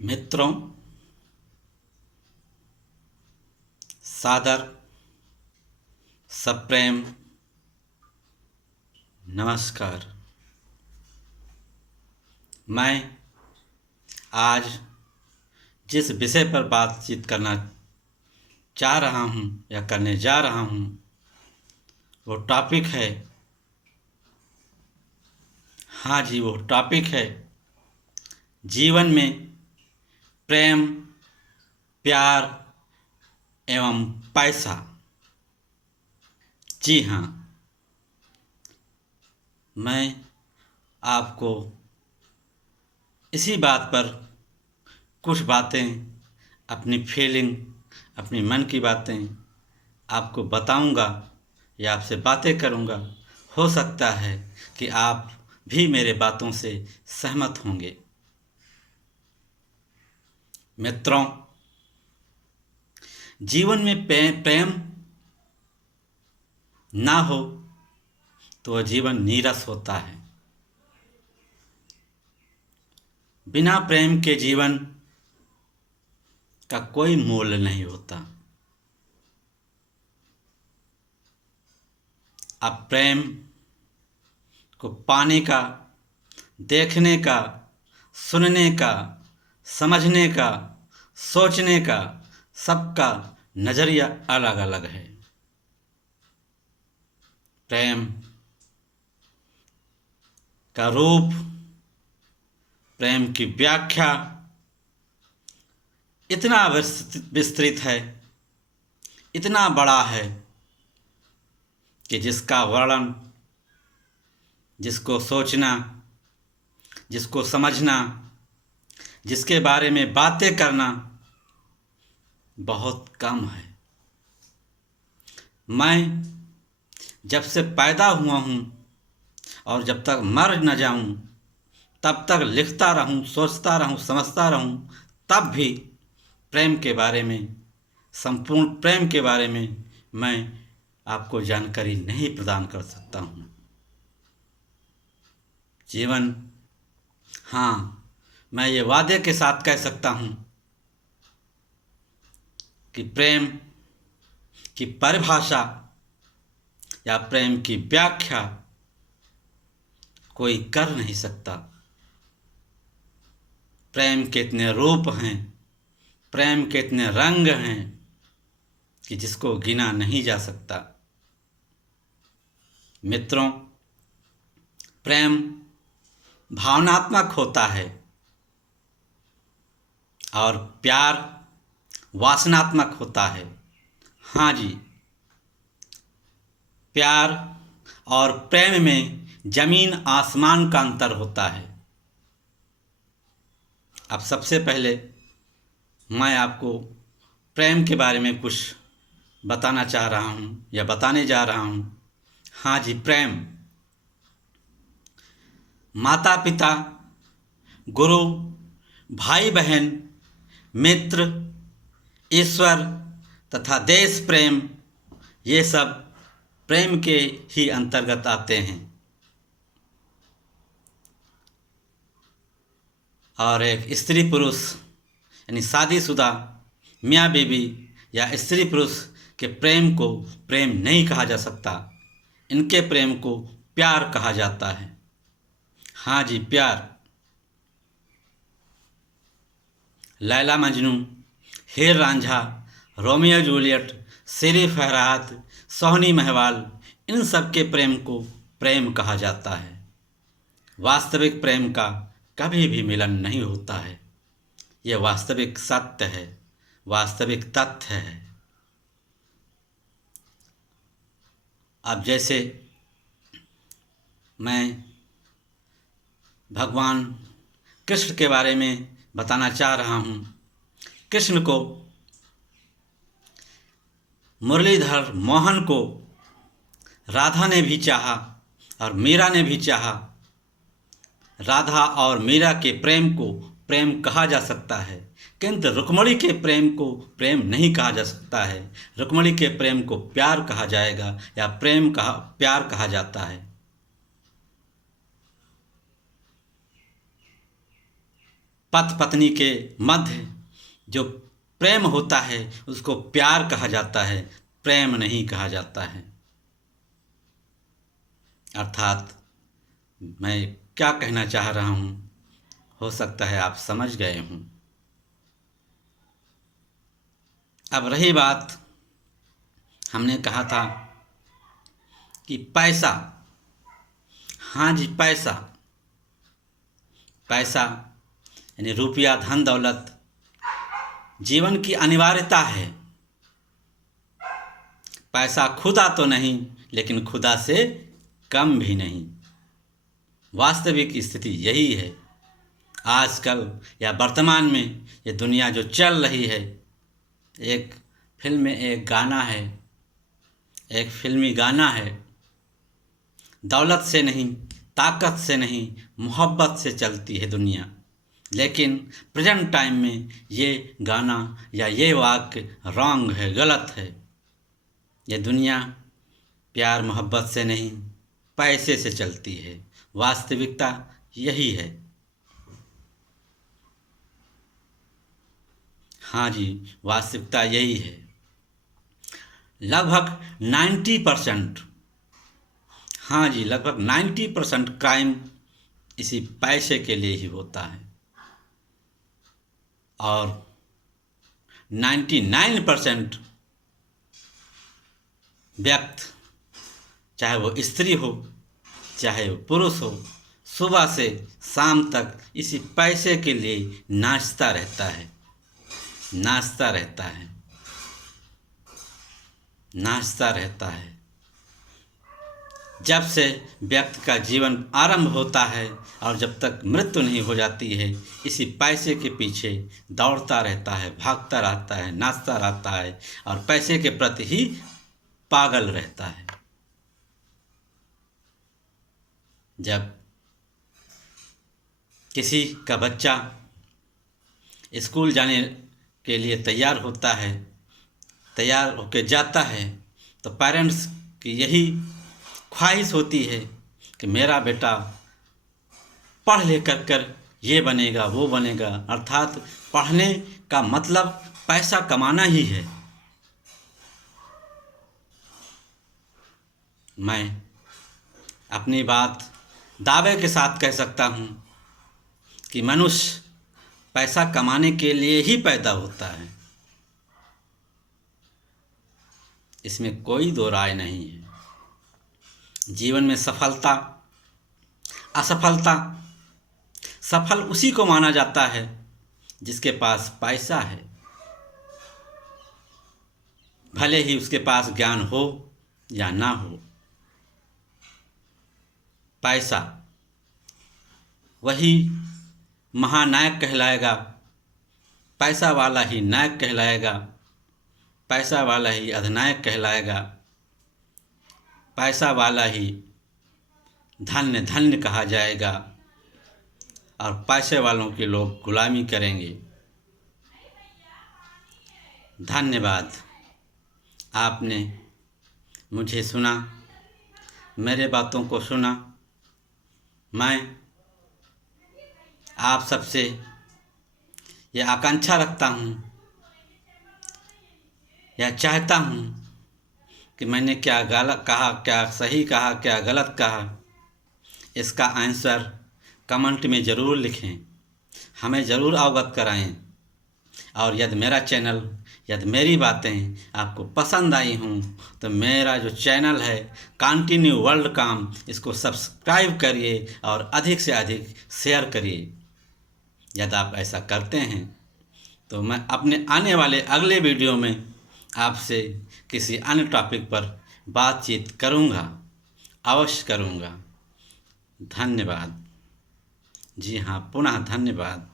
मित्रों, सादर सप्रेम नमस्कार। मैं आज जिस विषय पर बातचीत करना चाह रहा हूँ या करने जा रहा हूँ वो टॉपिक है, हाँ जी, वो टॉपिक है जीवन में प्रेम, प्यार एवं पैसा। जी हाँ, मैं आपको इसी बात पर कुछ बातें, अपनी फीलिंग, अपनी मन की बातें आपको बताऊंगा या आपसे बातें करूंगा। हो सकता है कि आप भी मेरे बातों से सहमत होंगे। मित्रों, जीवन में प्रेम ना हो तो वह जीवन नीरस होता है। बिना प्रेम के जीवन का कोई मोल नहीं होता। अब प्रेम को पाने का, देखने का, सुनने का, समझने का, सोचने का सबका नज़रिया अलग अलग है। प्रेम का रूप, प्रेम की व्याख्या इतना विस्तृत है, इतना बड़ा है कि जिसका वर्णन, जिसको सोचना, जिसको समझना, जिसके बारे में बातें करना बहुत कम है। मैं जब से पैदा हुआ हूँ और जब तक मर न जाऊँ तब तक लिखता रहूँ, सोचता रहूँ, समझता रहूँ, तब भी प्रेम के बारे में, संपूर्ण प्रेम के बारे में मैं आपको जानकारी नहीं प्रदान कर सकता हूँ। जीवन, हाँ, मैं ये वादे के साथ कह सकता हूँ कि प्रेम की परिभाषा या प्रेम की व्याख्या कोई कर नहीं सकता। प्रेम के इतने रूप हैं, प्रेम के इतने रंग हैं कि जिसको गिना नहीं जा सकता। मित्रों, प्रेम भावनात्मक होता है और प्यार वासनात्मक होता है। हाँ जी, प्यार और प्रेम में जमीन आसमान का अंतर होता है। अब सबसे पहले मैं आपको प्रेम के बारे में कुछ बताना चाह रहा हूँ या बताने जा रहा हूँ। हाँ जी, प्रेम माता पिता, गुरु, भाई बहन, मित्र, ईश्वर तथा देश प्रेम, ये सब प्रेम के ही अंतर्गत आते हैं। और एक स्त्री पुरुष यानी शादीशुदा मियाँ बीवी या स्त्री पुरुष के प्रेम को प्रेम नहीं कहा जा सकता। इनके प्रेम को प्यार कहा जाता है। हाँ जी, प्यार। लैला मजनू, हीर रांझा, रोमियो जूलियट, शेरी फरहाद, सोहनी महवाल, इन सब के प्रेम को प्रेम कहा जाता है। वास्तविक प्रेम का कभी भी मिलन नहीं होता है। यह वास्तविक सत्य है, वास्तविक तथ्य है। अब जैसे मैं भगवान कृष्ण के बारे में बताना चाह रहा हूँ। कृष्ण को, मुरलीधर मोहन को राधा ने भी चाहा और मीरा ने भी चाहा। राधा और मीरा के प्रेम को प्रेम कहा जा सकता है, किंतु रुक्मिणी के प्रेम को प्रेम नहीं कहा जा सकता है। रुक्मिणी के प्रेम को प्यार कहा जाएगा या प्यार कहा जाता है। पति पत्नी के मध्य जो प्रेम होता है उसको प्यार कहा जाता है, प्रेम नहीं कहा जाता है। अर्थात मैं क्या कहना चाह रहा हूँ, हो सकता है आप समझ गए हों। अब रही बात, हमने कहा था कि पैसा, हाँ जी पैसा, पैसा यानी रुपया, धन दौलत जीवन की अनिवार्यता है। पैसा खुदा तो नहीं, लेकिन खुदा से कम भी नहीं। वास्तविक स्थिति यही है। आजकल या वर्तमान में ये दुनिया जो चल रही है, एक फिल्म में एक गाना है, एक फिल्मी गाना है, दौलत से नहीं, ताकत से नहीं, मोहब्बत से चलती है दुनिया। लेकिन प्रेजेंट टाइम में ये गाना या ये वाक्य रॉन्ग है, गलत है। ये दुनिया प्यार मोहब्बत से नहीं, पैसे से चलती है। वास्तविकता यही है। हाँ जी, वास्तविकता यही है। लगभग 90%, हाँ जी लगभग 90% क्राइम इसी पैसे के लिए ही होता है, और 99% व्यक्ति, चाहे वो स्त्री हो चाहे वो पुरुष हो, सुबह से शाम तक इसी पैसे के लिए नाचता रहता है, नाचता रहता है, नाचता रहता है। जब से व्यक्ति का जीवन आरंभ होता है और जब तक मृत्यु नहीं हो जाती है, इसी पैसे के पीछे दौड़ता रहता है, भागता रहता है, नाचता रहता है और पैसे के प्रति ही पागल रहता है। जब किसी का बच्चा स्कूल जाने के लिए तैयार होता है, तैयार होकर जाता है, तो पेरेंट्स की यही ख्वाहिश होती है कि मेरा बेटा पढ़ लिख कर ये बनेगा वो बनेगा। अर्थात पढ़ने का मतलब पैसा कमाना ही है। मैं अपनी बात दावे के साथ कह सकता हूँ कि मनुष्य पैसा कमाने के लिए ही पैदा होता है, इसमें कोई दो राय नहीं है। जीवन में सफलता असफलता, सफल उसी को माना जाता है जिसके पास पैसा है, भले ही उसके पास ज्ञान हो या ना हो। पैसा वही महानायक कहलाएगा, पैसा वाला ही नायक कहलाएगा, पैसा वाला ही अधिनायक कहलाएगा, पैसा वाला ही धन्य धन्य कहा जाएगा और पैसे वालों के लोग गुलामी करेंगे। धन्यवाद, आपने मुझे सुना, मेरे बातों को सुना। मैं आप सबसे यह आकांक्षा रखता हूँ या चाहता हूँ कि मैंने क्या गलत कहा, क्या सही कहा, क्या गलत कहा, इसका आंसर कमेंट में ज़रूर लिखें, हमें ज़रूर अवगत कराएं। और यदि मेरा चैनल, यदि मेरी बातें आपको पसंद आई हों तो मेरा जो चैनल है कंटिन्यू वर्ल्ड काम, इसको सब्सक्राइब करिए और अधिक से अधिक शेयर करिए। यदि आप ऐसा करते हैं तो मैं अपने आने वाले अगले वीडियो में आपसे किसी अन्य टॉपिक पर बातचीत करूँगा, अवश्य करूँगा। धन्यवाद। जी हाँ, पुनः धन्यवाद।